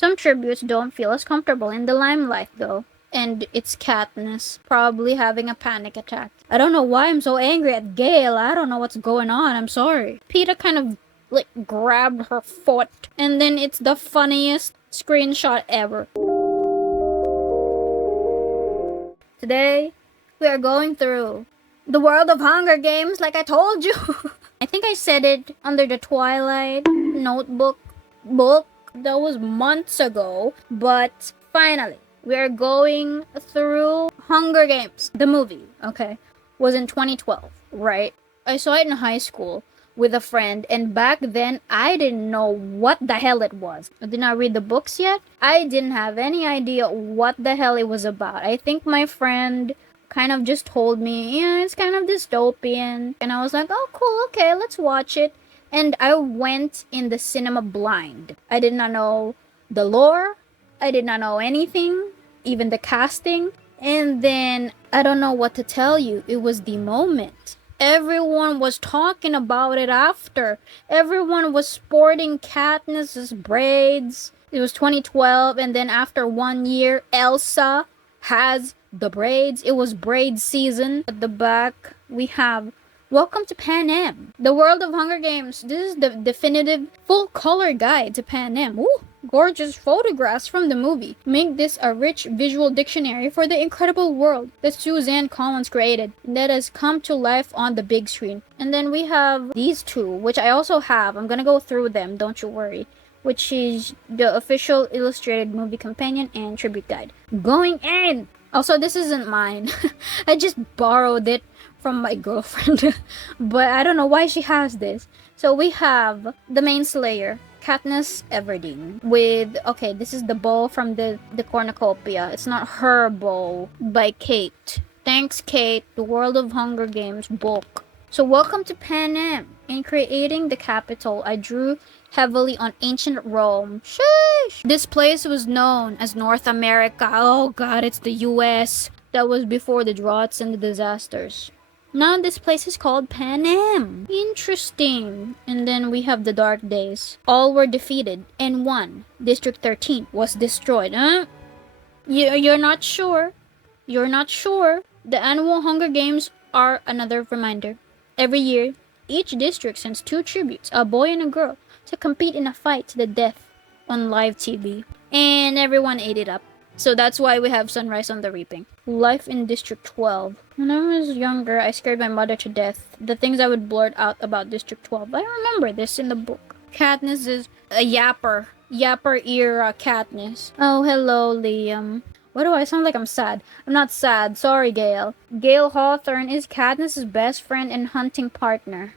Some tributes don't feel as comfortable in the limelight though. And it's Katniss probably having a panic attack. I don't know why I'm so angry at Gale. I don't know what's going on. I'm sorry. Peeta kind of like grabbed her foot, and then it's the funniest screenshot ever. Today, we are going through the world of Hunger Games like I told you. I think I said it under the Twilight notebook book. That was months ago, but finally, we are going through Hunger Games. The movie, okay, was in 2012, right? I saw it in high school with a friend, and back then I didn't know what the hell it was. I did not read the books yet. I didn't have any idea what the hell it was about. I think my friend kind of just told me, yeah, it's kind of dystopian. And I was like, oh, cool, okay, let's watch it. And I went in the cinema blind. I did not know the lore. I did not know anything, even the casting. And then, I don't know what to tell you. It was the moment. Everyone was talking about it after. Everyone was sporting Katniss's braids. It was 2012, and then after 1 year, Elsa has the braids. It was braid season. At the back, we have Welcome to Pan Am, the world of Hunger Games. This is the definitive full color guide to Pan Am. Ooh, gorgeous photographs from the movie make this a rich visual dictionary for the incredible world that Suzanne Collins created and that has come to life on the big screen. And then we have these two, which I also have. I'm gonna go through them, don't you worry. Which is the official illustrated movie companion and tribute guide. Going in! Also, this isn't mine. I just borrowed it from my girlfriend. But I don't know why she has this. So we have the main slayer, Katniss Everdeen, with, okay, this is the bow from the cornucopia. It's not her bow, by Kate. Thanks, Kate, the World of Hunger Games book. So welcome to Pan Am. In creating the capital, I drew heavily on ancient Rome. Sheesh! This place was known as North America. Oh god, it's the US. That was before the droughts and the disasters. Now this place is called Pan Am. Interesting. And then we have the Dark Days. All were defeated and one. District 13 was destroyed. Huh? You're not sure? You're not sure? The annual Hunger Games are another reminder. Every year, each district sends 2 tributes, a boy and a girl, to compete in a fight to the death on live TV. And everyone ate it up. So that's why we have Sunrise on the Reaping. Life in District 12. When I was younger, I scared my mother to death. The things I would blurt out about District 12. I remember this in the book. Katniss is a yapper. Yapper era Katniss. Oh, hello, Liam. Why do I sound like I'm sad? I'm not sad. Sorry, Gale. Gale Hawthorne is Katniss's best friend and hunting partner.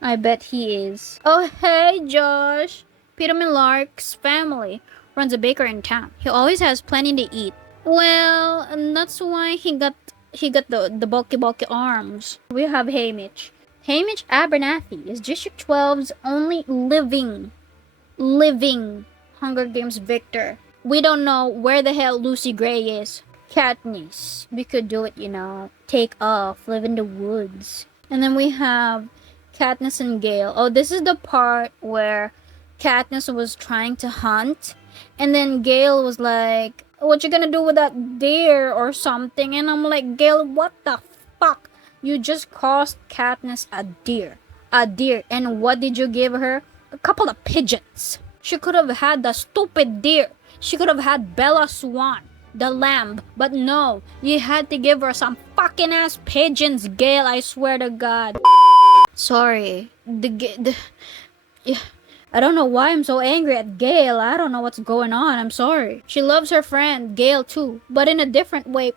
I bet he is. Oh, hey, Josh. Peter Millark's family runs a baker in town. He always has plenty to eat. Well, and that's why he got the bulky arms. We have Haymitch. Haymitch Abernathy is District 12's only living Hunger Games victor. We don't know where the hell Lucy Gray is. Katniss. We could do it, you know. Take off, live in the woods. And then we have Katniss and Gale. Oh, this is the part where Katniss was trying to hunt. And then Gale was like, what you gonna do with that deer or something? And I'm like, Gale, what the fuck? You just cost Katniss a deer. A deer. And what did you give her? A couple of pigeons. She could have had the stupid deer. She could have had Bella Swan, the lamb. But no, you had to give her some fucking ass pigeons, Gale, I swear to God. Sorry. Yeah. I don't know why I'm so angry at Gale. I don't know what's going on. I'm sorry. She loves her friend, Gale, too. But in a different way.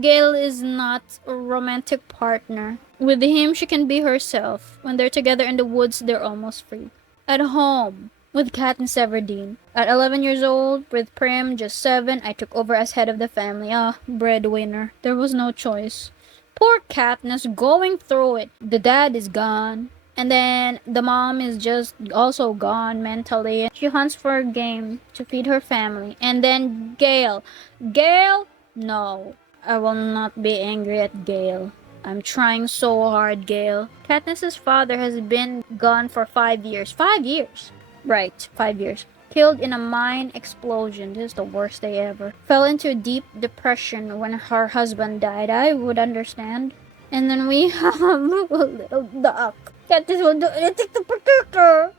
Gale is not a romantic partner. With him, she can be herself. When they're together in the woods, they're almost free. At home, with Katniss Everdeen. At 11 years old, with Prim just 7, I took over as head of the family. Breadwinner. There was no choice. Poor Katniss going through it. The dad is gone. And then the mom is just also gone mentally. She hunts for a game to feed her family. And then Gale. Gale? No. I will not be angry at Gale. I'm trying so hard, Gale. Katniss's father has been gone for 5 years. 5 years? Right, 5 years. killed in a mine explosion. This is the worst day ever. Fell into a deep depression when her husband died. I would understand. And then we have a little duck. Katniss will do anything to protect her.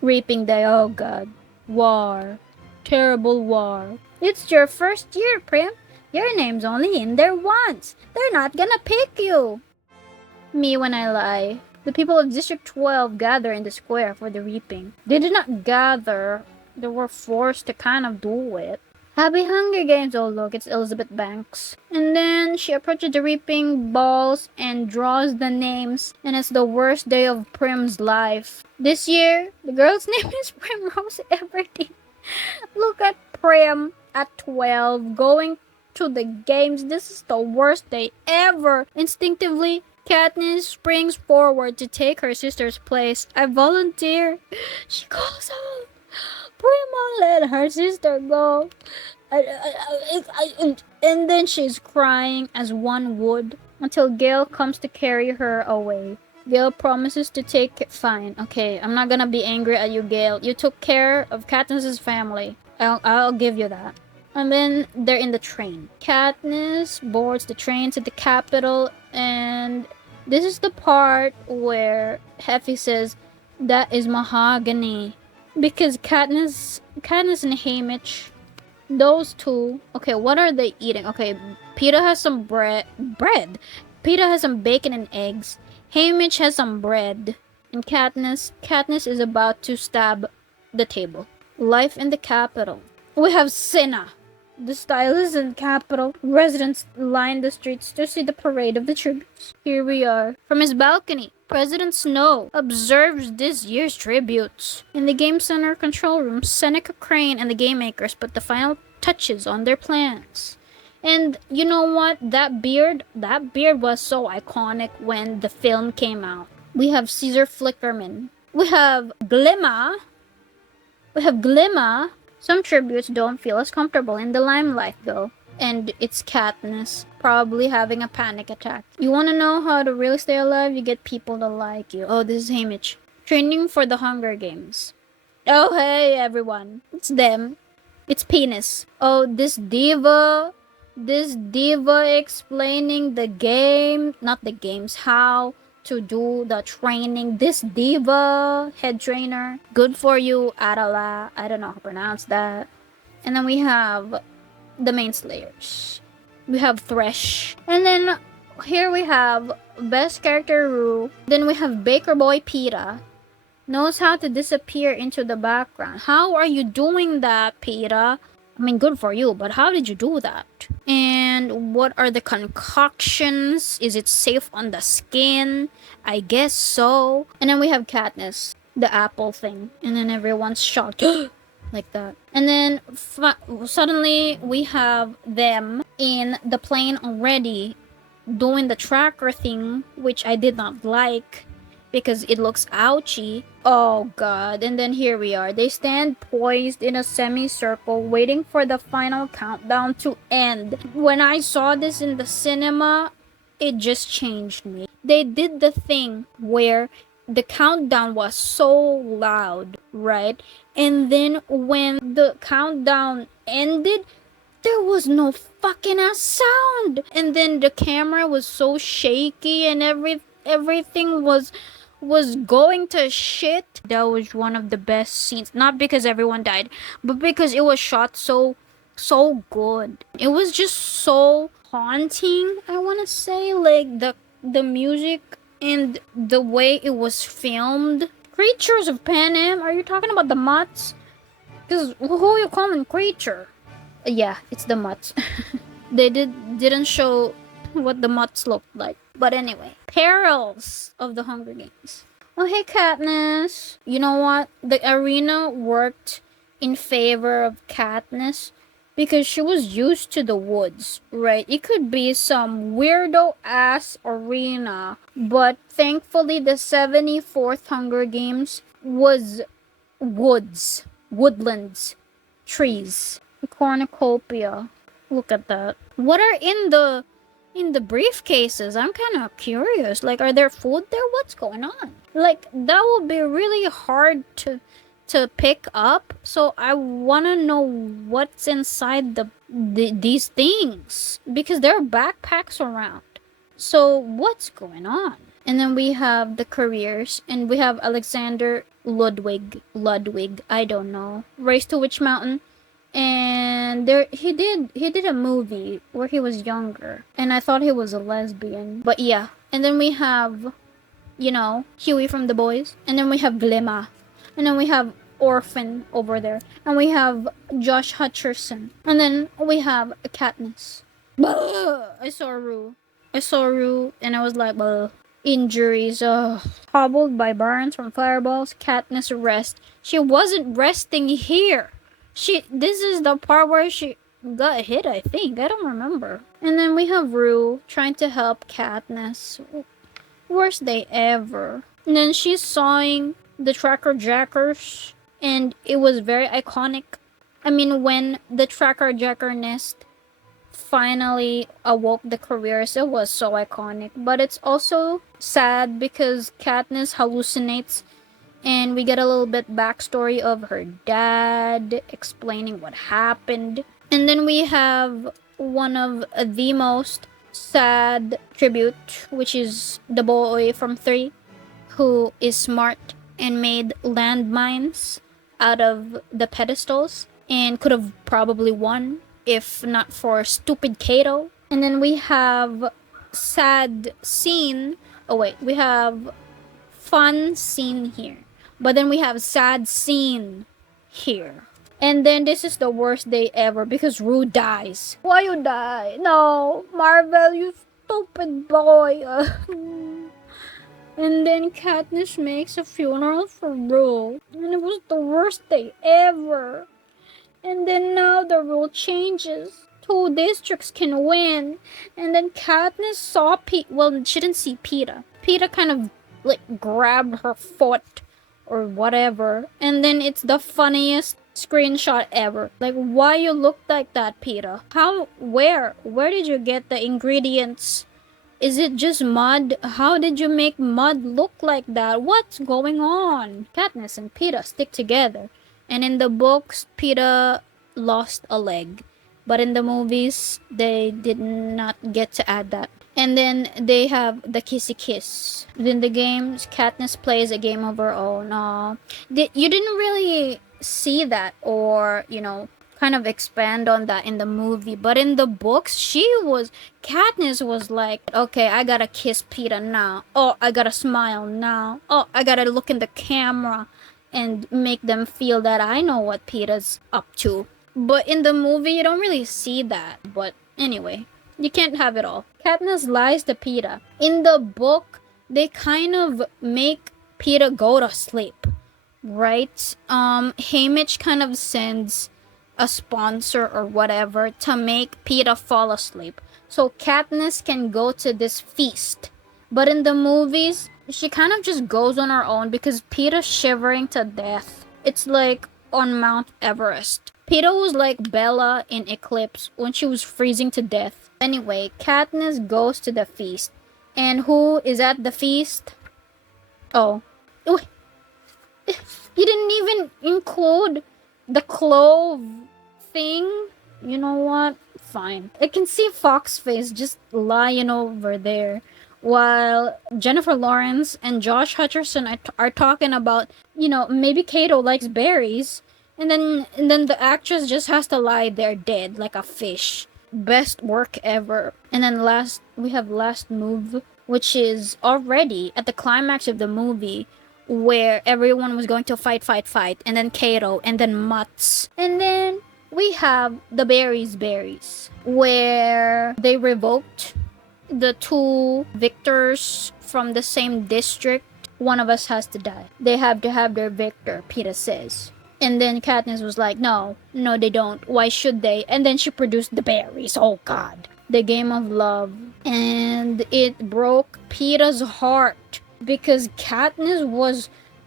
Reaping day, oh god. War. Terrible war. It's your first year, Prim. Your name's only in there once. They're not gonna pick you. Me when I lie. The people of District 12 gather in the square for the reaping. They did not gather. They were forced to kind of do it. Happy Hunger Games. Oh look, it's Elizabeth Banks. And then she approaches the reaping balls and draws the names. And it's the worst day of Prim's life. This year, the girl's name is Primrose Everdeen. Look at Prim at 12 going to the games. This is the worst day ever. Instinctively, Katniss springs forward to take her sister's place. I volunteer. She calls out, Prima, let her sister go. And then she's crying as one would until Gale comes to carry her away. Gale promises to take it fine. Okay, I'm not gonna be angry at you, Gale. You took care of Katniss's family. I'll give you that. And then they're in the train. Katniss boards the train to the capital, and this is the part where Heffy says, that is mahogany. Because Katniss and Haymitch, those two, okay, what are they eating? Okay, Peeta has some bread. Peeta has some bacon and eggs. Haymitch has some bread. And Katniss is about to stab the table. Life in the capital. We have Cinna. The stylist and capital residents line the streets to see the parade of the tributes. Here we are. From his balcony, President Snow observes this year's tributes. In the Game Center control room, Seneca Crane and the game makers put the final touches on their plans. And you know what? That beard was so iconic when the film came out. We have Caesar Flickerman. We have Glimma. Some tributes don't feel as comfortable in the limelight though. And it's Katniss, probably having a panic attack. You wanna know how to really stay alive? You get people to like you. Oh, this is Haymitch. Training for the Hunger Games. Oh, hey everyone. It's them. It's Penis. Oh, this diva explaining the game, not the games, how to do the training. This diva head trainer. Good for you, Adala. I don't know how to pronounce that. And then we have the main slayers. We have Thresh. And then here we have best character Rue. Then we have Baker Boy Peeta. Knows how to disappear into the background. How are you doing that, Peeta? I mean, good for you, but how did you do that? And what are the concoctions? Is it safe on the skin? I guess so. And then we have Katniss, the apple thing. And then everyone's shocked. Like that. And then suddenly we have them in the plane already doing the tracker thing, which I did not like because it looks ouchy. Oh god. And then here we are. They stand poised in a semicircle waiting for the final countdown to end. When I saw this in the cinema, it just changed me. They did the thing where the countdown was so loud, right? And then when the countdown ended, there was no fucking ass sound. And then the camera was so shaky and everything was going to shit. That was one of the best scenes. Not because everyone died, but because it was shot so good. It was just so haunting, I want to say. Like the music and the way it was filmed. Creatures of Panem? Are you talking about the Mutts? Because who are you calling creature? Yeah, it's the Mutts. They didn't show what the Mutts looked like. But anyway, perils of the Hunger Games. Oh, hey, Katniss. You know what? The arena worked in favor of Katniss because she was used to the woods, right? It could be some weirdo-ass arena, but thankfully the 74th Hunger Games was woods, woodlands, trees, a cornucopia. Look at that. What are in the briefcases? I'm kind of curious. Like, are there food there? What's going on? Like, that would be really hard to to pick up. So I want to know what's inside these things, because there are backpacks around. So what's going on? And then we have the careers, and we have Alexander Ludwig, I don't know, Race to Witch Mountain. And there he did a movie where he was younger, and I thought he was a lesbian. But yeah. And then we have, Huey from The Boys. And then we have Glimma. And then we have Orphan over there. And we have Josh Hutcherson. And then we have Katniss. I saw Rue and I was like, injuries. Hobbled by burns from fireballs. Katniss rest. She wasn't resting here. This is the part where she got hit, I think. I don't remember. And then we have Rue trying to help Katniss. Worst day ever. And then she's sawing the Tracker Jackers, and it was very iconic. I mean, when the Tracker Jacker nest finally awoke the careers, it was so iconic. But it's also sad because Katniss hallucinates, and we get a little bit backstory of her dad explaining what happened. And then we have one of the most sad tribute, which is the boy from 3, who is smart and made landmines out of the pedestals and could have probably won if not for stupid Cato. And then we have sad scene. Oh wait, we have fun scene here. But then we have sad scene here. And then this is the worst day ever because Rue dies. Why you die? No, Marvel, you stupid boy. And then Katniss makes a funeral for Rue. And it was the worst day ever. And then now the rule changes. 2 districts can win. And then Katniss saw well, she didn't see Peeta. Peeta kind of like grabbed her foot or whatever. And then it's the funniest screenshot ever. Like, why you look like that, Peeta? Where did you get the ingredients? Is it just mud? How did you make mud look like that? What's going on? Katniss and Peeta stick together. And in the books, Peeta lost a leg. But in the movies, they did not get to add that. And then they have the kissy kiss. In the games, Katniss plays a game of her own. You didn't really see that or, kind of expand on that in the movie. But in the books, Katniss was like, okay, I gotta kiss Peeta now. Oh, I gotta smile now. Oh, I gotta look in the camera and make them feel that I know what Peeta's up to. But in the movie, you don't really see that. But anyway, you can't have it all. Katniss lies to Peeta. In the book, they kind of make Peeta go to sleep, right? Haymitch kind of sends a sponsor or whatever to make Peeta fall asleep, so Katniss can go to this feast. But in the movies, she kind of just goes on her own because Peeta's shivering to death. It's like on Mount Everest. Peeta was like Bella in Eclipse when she was freezing to death. Anyway, Katniss goes to the feast. And who is at the feast? Oh. You didn't even include the clove thing? You know what? Fine. I can see Foxface just lying over there while Jennifer Lawrence and Josh Hutcherson are talking about, maybe Cato likes berries. And then the actress just has to lie there dead like a fish. Best work ever. And then we have last move, which is already at the climax of the movie where everyone was going to fight, and then Cato, and then Mutz. And then we have the berries, where they revoked the 2 victors from the same district. One of us has to die. They have to have their victor, Peeta says. And then Katniss was like, no, they don't. Why should they? And then she produced the berries. Oh, God. The game of love. And it broke Peeta's heart because Katniss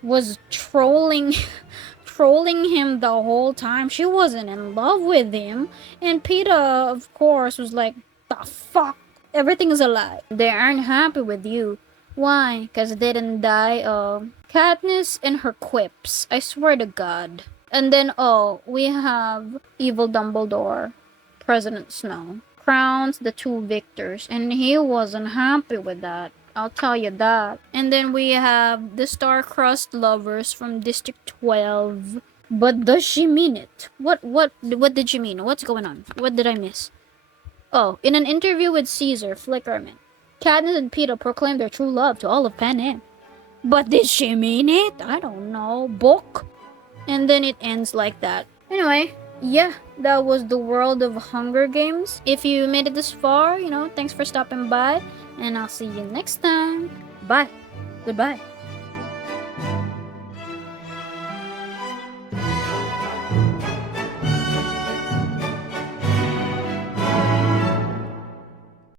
was trolling him the whole time. She wasn't in love with him. And Peeta, of course, was like, the fuck? Everything is a lie. They aren't happy with you. Why? Because it didn't die. Katniss and her quips. I swear to God. And then, we have Evil Dumbledore, President Snow, crowns the two victors, and he wasn't happy with that. I'll tell you that. And then we have the star-crossed lovers from District 12. But does she mean it? What did she mean? What's going on? What did I miss? Oh, in an interview with Caesar Flickerman, Katniss and Peeta proclaimed their true love to all of Panem. But did she mean it? I don't know. Book? And then it ends like that. Anyway, yeah, that was the world of Hunger Games. If you made it this far, thanks for stopping by, and I'll see you next time. Bye. Goodbye.